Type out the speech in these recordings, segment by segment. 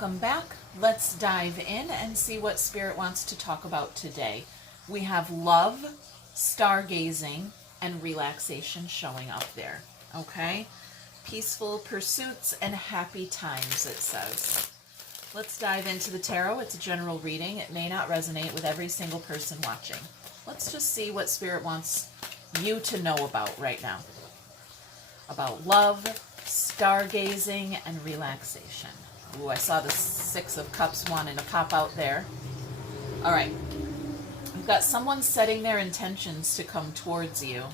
welcome back. Let's dive in and see what Spirit wants to talk about today. We have love, stargazing, and relaxation showing up there. Okay? Peaceful pursuits and happy times, it says. Let's dive into the tarot. It's a general reading. It may not resonate with every single person watching. Let's just see what Spirit wants you to know about right now. About love, stargazing, and relaxation. Ooh, I saw the Six of Cups wanting to pop out there. All right. We've got someone setting their intentions to come towards you.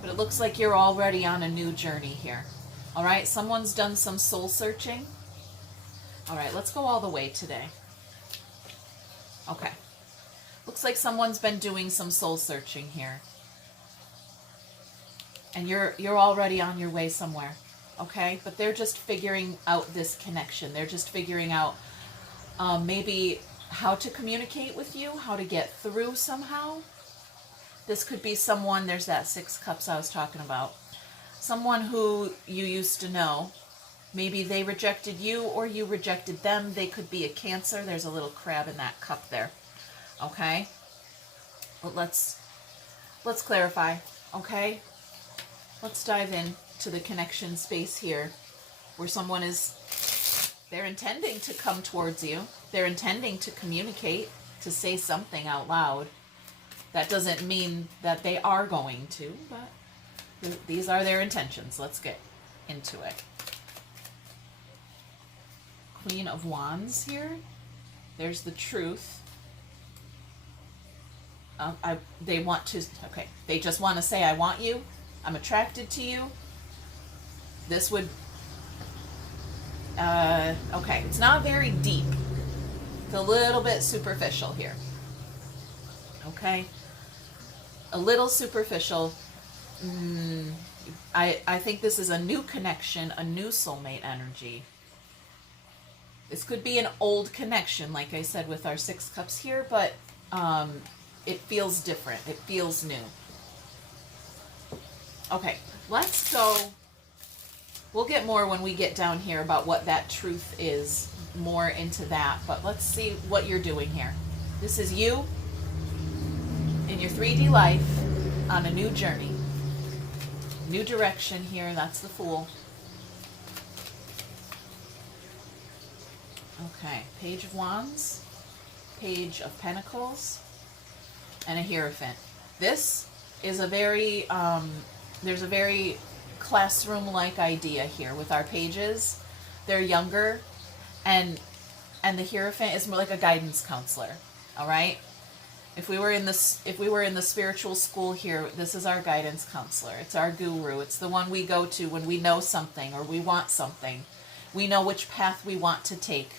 But it looks like you're already on a new journey here. All right. Someone's done some soul searching. All right. Let's go all the way today. Okay. Looks like someone's been doing some soul searching here. And you're already on your way somewhere. Okay, but they're just figuring out this connection. They're just figuring out maybe how to communicate with you, how to get through somehow. This could be someone, there's that Six Cups I was talking about. Someone who you used to know. Maybe they rejected you or you rejected them. They could be a Cancer. There's a little crab in that cup there. Okay, but let's clarify. Okay, let's dive in to the connection space here where someone they're intending to come towards you. They're intending to communicate, to say something out loud. That doesn't mean that they are going to, but these are their intentions. Let's get into it. Queen of Wands here. There's the Truth. They want to, okay, they just want to say, I want you. I'm attracted to you. This would, okay, it's not very deep. It's a little bit superficial here. Okay? A little superficial. I think this is a new connection, a new soulmate energy. This could be an old connection, like I said with our Six Cups here, but it feels different. It feels new. Okay, let's go. We'll get more when we get down here about what that truth is, more into that. But let's see what you're doing here. This is you in your 3D life on a new journey. New direction here. That's the Fool. Okay, Page of Wands, Page of Pentacles, and a Hierophant. This is a very, there's a very classroom-like idea here with our pages. They're younger, and the Hierophant is more like a guidance counselor. All right. If we were in the spiritual school here, this is our guidance counselor. It's our guru. It's the one we go to when we know something or we want something. We know which path we want to take.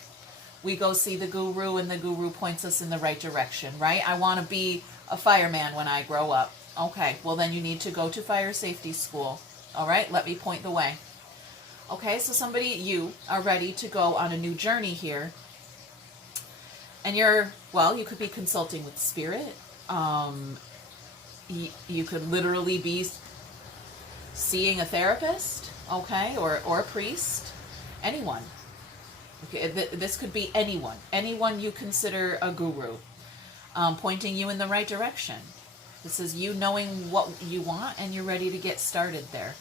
We go see the guru, and the guru points us in the right direction. Right? I want to be a fireman when I grow up. Okay. Well, then you need to go to fire safety school. All right, let me point the way. Okay, so you are ready to go on a new journey here. And you could be consulting with Spirit. You could literally be seeing a therapist, okay, or a priest. Anyone. Okay, this could be anyone. Anyone you consider a guru, pointing you in the right direction. This is you knowing what you want, and you're ready to get started there.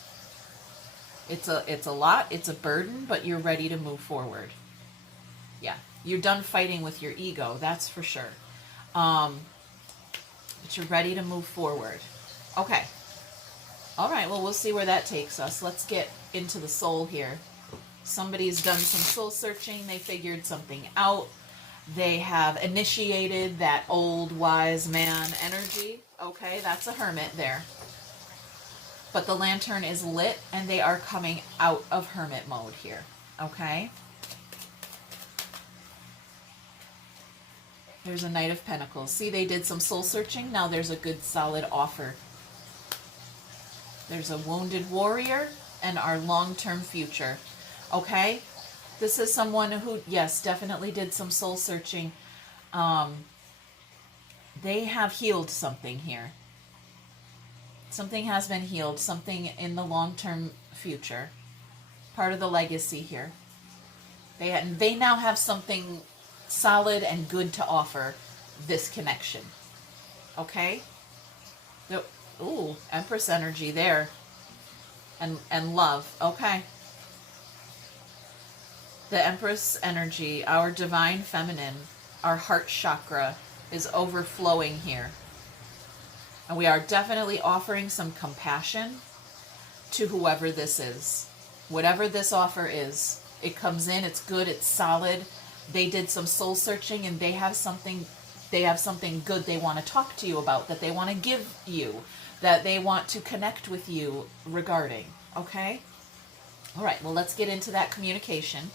It's a lot, it's a burden, but you're ready to move forward. Yeah, you're done fighting with your ego, that's for sure. But you're ready to move forward. Okay. All right, well, we'll see where that takes us. Let's get into the soul here. Somebody's done some soul searching. They figured something out. They have initiated that old wise man energy. Okay, that's a Hermit there. But the lantern is lit, and they are coming out of Hermit mode here. Okay? There's a Knight of Pentacles. See, they did some soul searching. Now there's a good, solid offer. There's a Wounded Warrior and our long-term future. Okay? This is someone who, yes, definitely did some soul searching. They have healed something here. Something has been healed. Something in the long-term future. Part of the legacy here. They now have something solid and good to offer this connection. Okay? Ooh, Empress energy there. And love. Okay. The Empress energy, our divine feminine, our heart chakra is overflowing here. And we are definitely offering some compassion to whoever this is. Whatever this offer is, it comes in, it's good, it's solid. They did some soul searching and they have something good they want to talk to you about, that they want to give you, that they want to connect with you regarding. Okay? All right, well, let's get into that communication.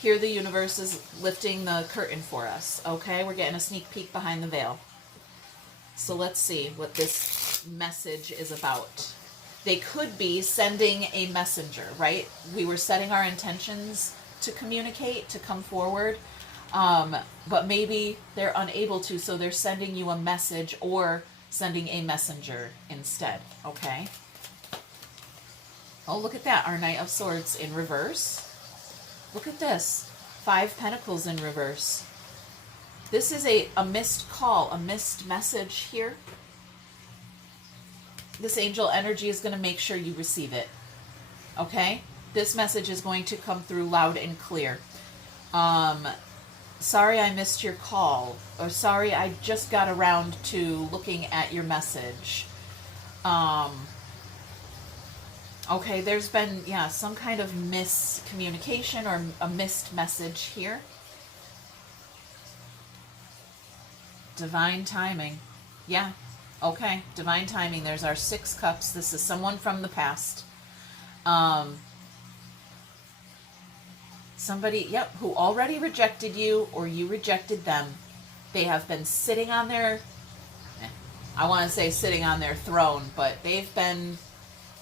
Here the universe is lifting the curtain for us. Okay? We're getting a sneak peek behind the veil. So let's see what this message is about. They could be sending a messenger, right? We were setting our intentions to communicate, to come forward, but maybe they're unable to, so they're sending you a message or sending a messenger instead, okay? Oh, look at that, our Knight of Swords in reverse. Look at this, 5 Pentacles in reverse. This is a missed call, a missed message here. This angel energy is going to make sure you receive it. Okay? This message is going to come through loud and clear. Sorry I missed your call. Or sorry I just got around to looking at your message. Okay, there's been, some kind of miscommunication or a missed message here. Divine timing. Yeah. Okay. Divine timing. There's our 6 cups. This is someone from the past. Somebody, who already rejected you or you rejected them. They have been sitting on their, I want to say sitting on their throne, but they've been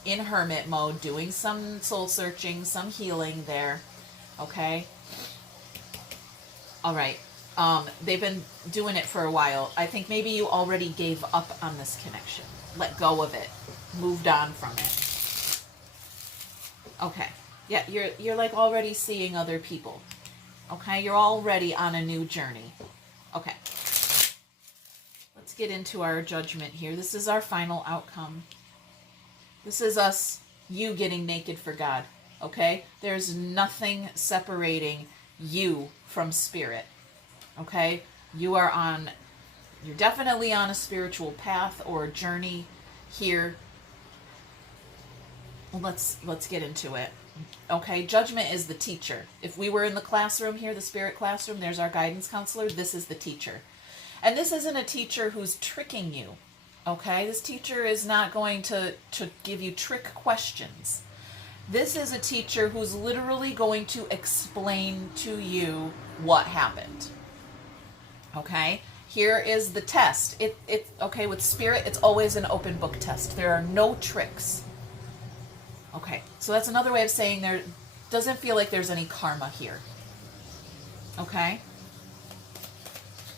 in hermit mode doing some soul searching, some healing there. Okay. All right. They've been doing it for a while. I think maybe you already gave up on this connection. Let go of it. Moved on from it. Okay. Yeah, you're like already seeing other people. Okay, you're already on a new journey. Okay. Let's get into our judgment here. This is our final outcome. This is us, you getting naked for God. Okay? There's nothing separating you from spirit. Okay, you're definitely on a spiritual path or a journey here. Well, let's get into it. Okay, judgment is the teacher. If we were in the classroom here, the spirit classroom, there's our guidance counselor. This is the teacher. And this isn't a teacher who's tricking you. Okay, this teacher is not going to give you trick questions. This is a teacher who's literally going to explain to you what happened. Okay, here is the test. Okay, with spirit, it's always an open book test. There are no tricks. Okay, so that's another way of saying there doesn't feel like there's any karma here. Okay?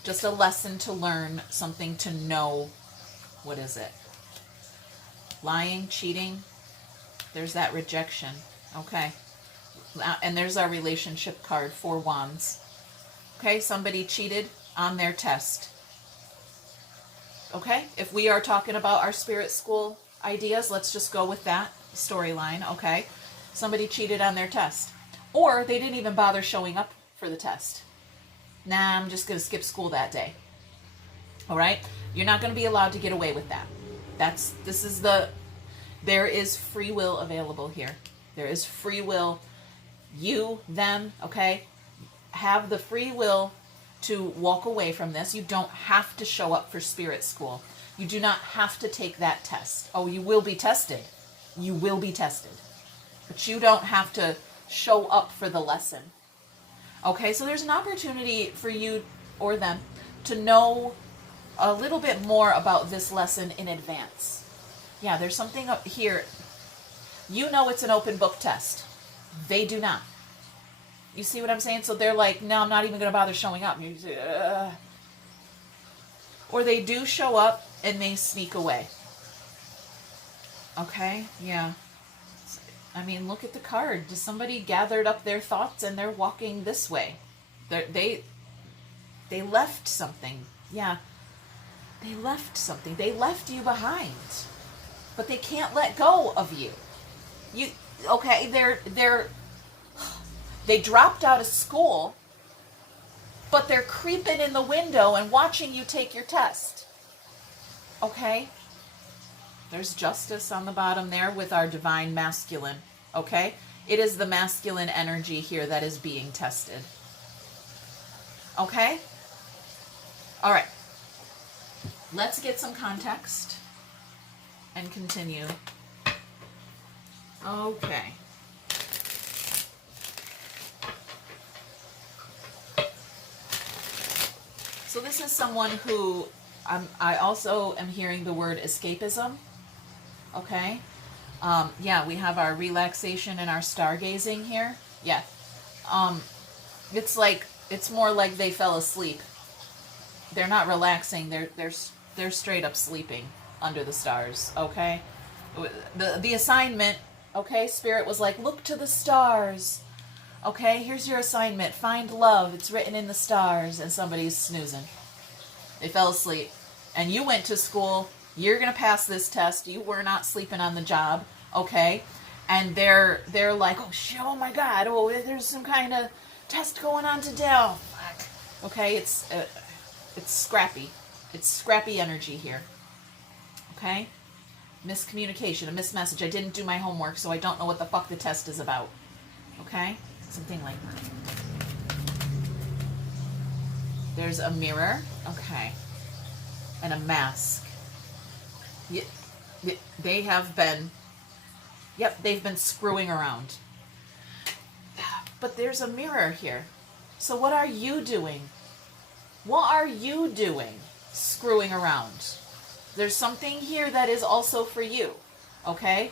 Just a lesson to learn, something to know. What is it? Lying, cheating. There's that rejection. Okay. And there's our relationship card, 4 Wands. Okay, somebody cheated on their test. Okay, if we are talking about our spirit school ideas, let's just go with that storyline. Okay, somebody cheated on their test, or they didn't even bother showing up for the test. Nah, I'm just going to skip school that day. All right, you're not going to be allowed to get away with that. There is free will available here. There is free will. You, them, okay, have the free will to walk away from this. You don't have to show up for spirit school. You do not have to take that test. Oh, you will be tested. You will be tested. But you don't have to show up for the lesson. Okay, so there's an opportunity for you or them to know a little bit more about this lesson in advance. Yeah, there's something up here. You know it's an open book test. They do not. You see what I'm saying? So they're like, no, I'm not even going to bother showing up. You say, ugh. Or they do show up and they sneak away. Okay? Yeah. I mean, look at the card. Does somebody gathered up their thoughts and they're walking this way? They left something. Yeah, they left something. They left you behind, but they can't let go of you. Okay? They dropped out of school, but they're creeping in the window and watching you take your test. Okay? There's justice on the bottom there with our divine masculine. Okay? It is the masculine energy here that is being tested. Okay? All right. Let's get some context and continue. Okay. So this is someone who I also am hearing the word escapism. Okay. Yeah, we have our relaxation and our stargazing here. Yeah. It's more like they fell asleep. They're not relaxing. They're straight up sleeping under the stars. Okay. The assignment. Okay. Spirit was like, look to the stars. Okay. Here's your assignment. Find love. It's written in the stars. And somebody's snoozing. They fell asleep. And you went to school. You're going to pass this test. You were not sleeping on the job. Okay. And they're like, oh shit, oh my God. Oh, there's some kind of test going on today. Oh, fuck. Okay. It's scrappy. It's scrappy energy here. Okay. Miscommunication, a missed message. I didn't do my homework, so I don't know what the fuck the test is about. Okay. Something like that. There's a mirror. Okay. And a mask. They have been, they've been screwing around. But there's a mirror here. So what are you doing? What are you doing screwing around? There's something here that is also for you. Okay?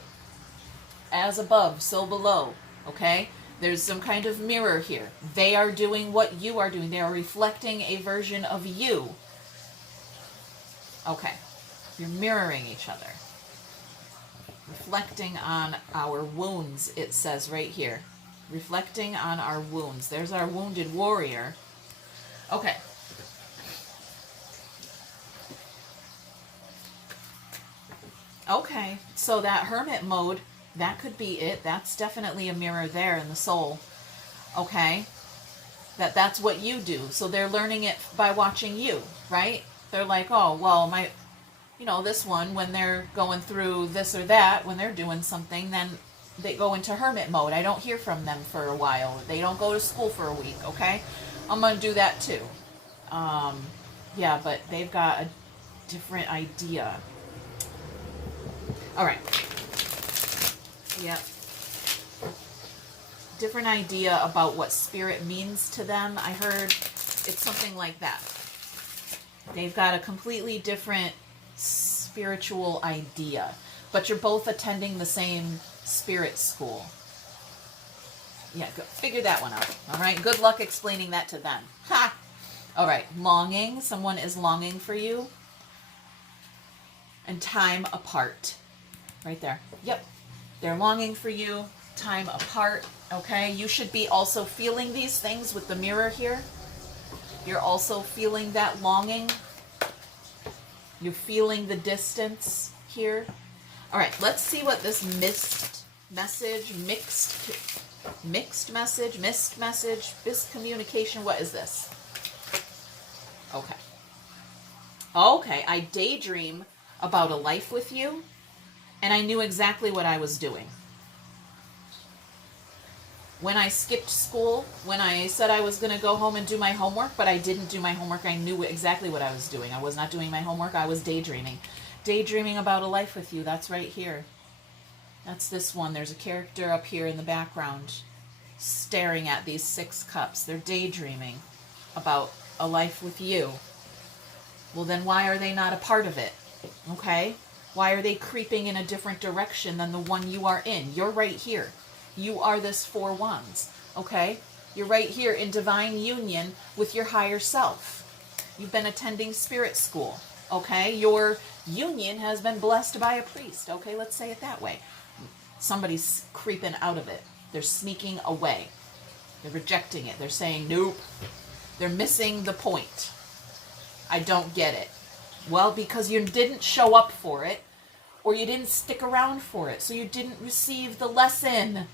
As above, so below. Okay? There's some kind of mirror here. They are doing what you are doing. They are reflecting a version of you. Okay. You're mirroring each other. Reflecting on our wounds, it says right here. Reflecting on our wounds. There's our wounded warrior. Okay. Okay. So that hermit mode, that could be it. That's definitely a mirror there in the soul. Okay. That's what you do. So they're learning it by watching you, right? They're like, oh, well, this one, when they're going through this or that, when they're doing something, then they go into hermit mode. I don't hear from them for a while. They don't go to school for a week, okay? I'm going to do that too. Yeah, but they've got a different idea. All right. Yep. Different idea about what spirit means to them. I heard it's something like that. They've got a completely different spiritual idea, but you're both attending the same spirit school. Yeah, go figure that one out. All right, good luck explaining that to them. Ha! All right, longing. Someone is longing for you. And time apart. Right there. Yep. They're longing for you. Time apart. Okay, you should be also feeling these things with the mirror here. You're also feeling that longing. You're feeling the distance here. All right, let's see what this missed message, mixed message, miscommunication, what is this? Okay. Okay, I daydream about a life with you, and I knew exactly what I was doing. When I skipped school, when I said I was going to go home and do my homework, but I didn't do my homework, I knew exactly what I was doing. I was not doing my homework, I was daydreaming. Daydreaming about a life with you, that's right here. That's this one. There's a character up here in the background staring at these 6 cups. They're daydreaming about a life with you. Well, then why are they not a part of it? Okay? Why are they creeping in a different direction than the one you are in? You're right here. You are this 4 wands, okay? You're right here in divine union with your higher self. You've been attending spirit school, okay? Your union has been blessed by a priest, okay? Let's say it that way. Somebody's creeping out of it. They're sneaking away. They're rejecting it. They're saying, nope. They're missing the point. I don't get it. Well, because you didn't show up for it, or you didn't stick around for it, so you didn't receive the lesson.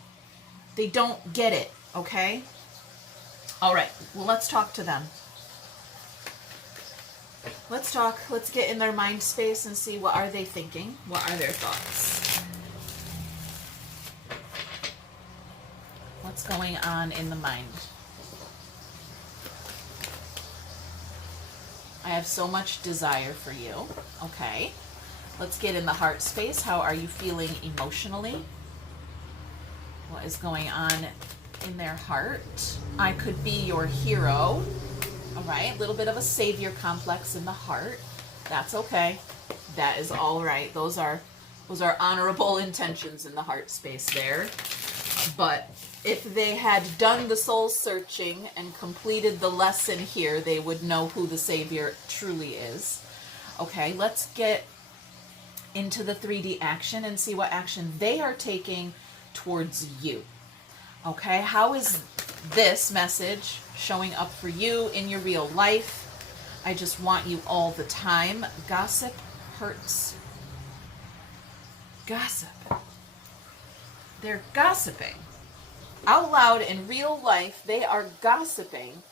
They don't get it, okay? All right, well, let's talk to them. Let's talk. Let's get in their mind space and see, what are they thinking? What are their thoughts? What's going on in the mind? I have so much desire for you. Okay. Let's get in the heart space. How are you feeling emotionally? What is going on in their heart? I could be your hero. All right. A little bit of a savior complex in the heart. That's okay. That is all right. Those are honorable intentions in the heart space there. But if they had done the soul searching and completed the lesson here, they would know who the Savior truly is. Okay, let's get into the 3D action and see what action they are taking towards you. Okay, how is this message showing up for you in your real life? I just want you all the time. Gossip hurts. Gossip. They're gossiping. Out loud in real life, they are gossiping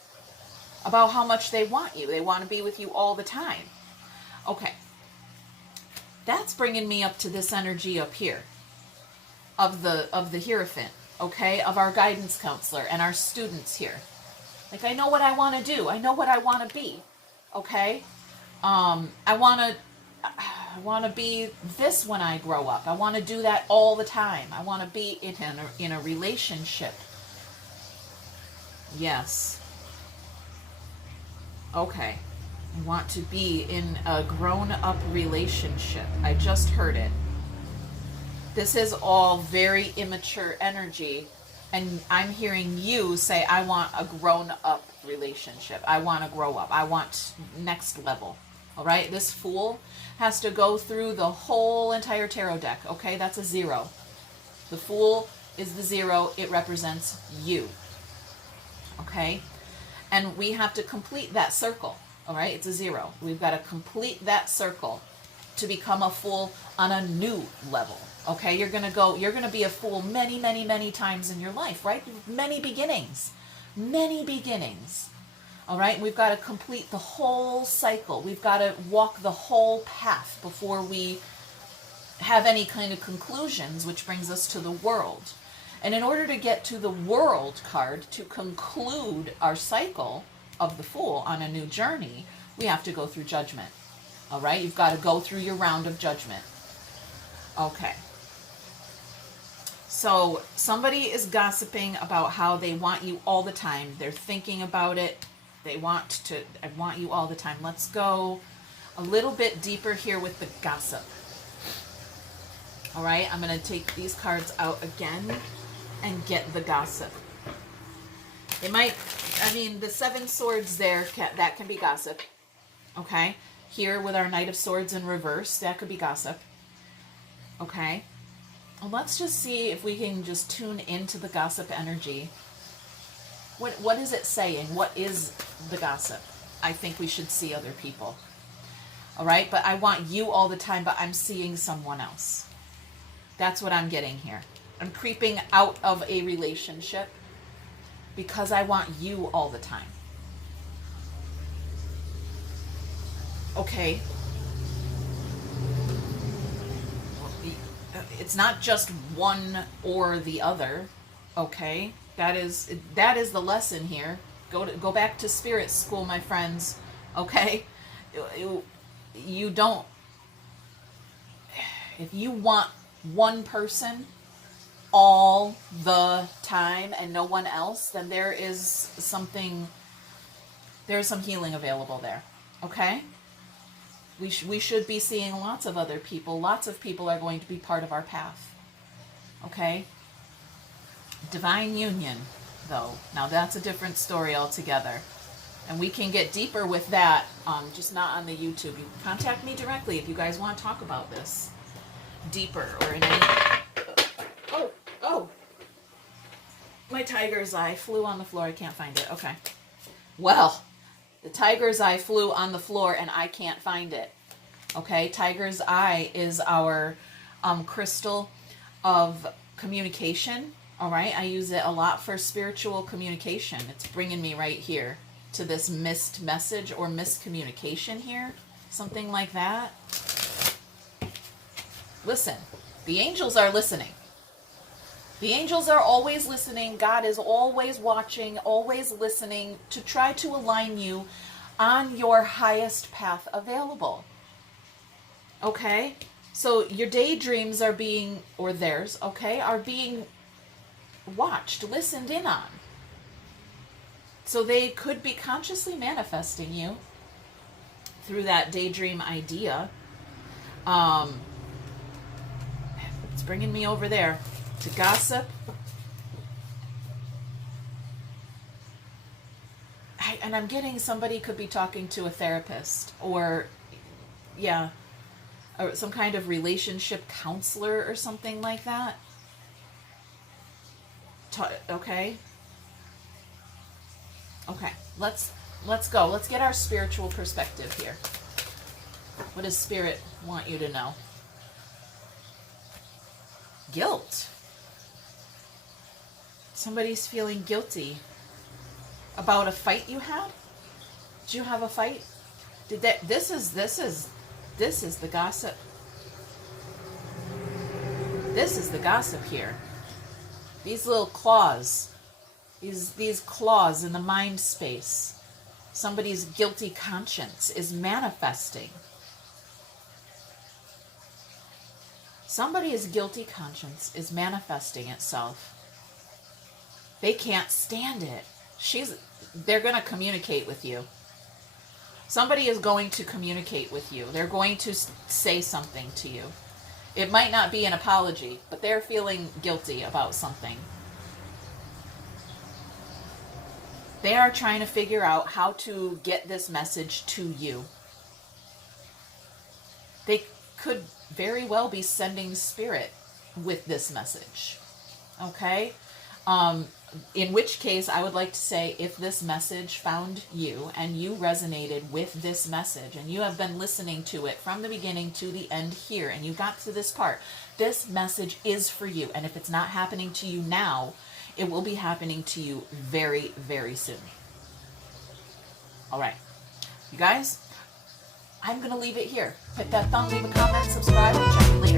about how much they want you. They want to be with you all the time. Okay. That's bringing me up to this energy up here of the Hierophant, okay, of our guidance counselor and our students here. Like, I know what I want to do. I know what I want to be, okay? I want to be this when I grow up. I want to do that all the time. I want to be in a relationship. Yes. Okay. I want to be in a grown-up relationship. I just heard it. This is all very immature energy, and I'm hearing you say, I want a grown-up relationship. I want to grow up. I want next level. All right? This Fool has to go through the whole entire tarot deck. Okay? That's a 0. The Fool is the 0. It represents you. Okay? And we have to complete that circle. All right? It's a 0. We've got to complete that circle to become a Fool on a new level. Okay? You're going to be a Fool many, many, many times in your life, right? Many beginnings. Many beginnings. All right? We've got to complete the whole cycle. We've got to walk the whole path before we have any kind of conclusions, which brings us to the World. And in order to get to the World card, to conclude our cycle of the Fool on a new journey, we have to go through Judgment. All right? You've got to go through your round of Judgment. Okay. So somebody is gossiping about how they want you all the time. They're thinking about it. I want you all the time. Let's go a little bit deeper here with the gossip. All right, I'm going to take these cards out again and get the gossip. The 7 swords there, that can be gossip. Okay, here with our Knight of Swords in reverse, that could be gossip. Okay, and let's just see if we can just tune into the gossip energy. What is it saying? What is the gossip? I think we should see other people. All right? But I want you all the time, but I'm seeing someone else. That's what I'm getting here. I'm creeping out of a relationship because I want you all the time. Okay. It's not just one or the other. Okay? That is the lesson here. Go back to spirit school, my friends. Okay? You don't... If you want one person all the time and no one else, then there's some healing available there. Okay? We should be seeing lots of other people. Lots of people are going to be part of our path. Okay? Divine union, though. Now that's a different story altogether. And we can get deeper with that, just not on the YouTube. You can contact me directly if you guys want to talk about this deeper or in any... My tiger's eye flew on the floor. I can't find it. Okay. Well, the tiger's eye flew on the floor and I can't find it. Okay. Tiger's eye is our crystal of communication. All right. I use it a lot for spiritual communication. It's bringing me right here to this missed message or miscommunication here. Something like that. Listen, the angels are listening. The angels are always listening. God is always watching, always listening to try to align you on your highest path available. Okay? So your daydreams are being, or theirs, okay, are being watched, listened in on. So they could be consciously manifesting you through that daydream idea. It's bringing me over there to gossip. And I'm getting somebody could be talking to a therapist or, yeah, or some kind of relationship counselor or something like that. Okay. Okay. Let's go. Let's get our spiritual perspective here. What does Spirit want you to know? Guilt. Somebody's feeling guilty about a fight you had. Did you have a fight? Did that? This is the gossip. This is the gossip here. These little claws. These claws in the mind space. Somebody's guilty conscience is manifesting. Somebody's guilty conscience is manifesting itself. They can't stand it. They're going to communicate with you. Somebody is going to communicate with you. They're going to say something to you. It might not be an apology, but they're feeling guilty about something. They are trying to figure out how to get this message to you. They could very well be sending Spirit with this message. Okay? In which case, I would like to say, if this message found you and you resonated with this message and you have been listening to it from the beginning to the end here and you got to this part, this message is for you. And if it's not happening to you now, it will be happening to you very, very soon. All right. You guys, I'm going to leave it here. Hit that thumb, leave a comment, subscribe, and check you later.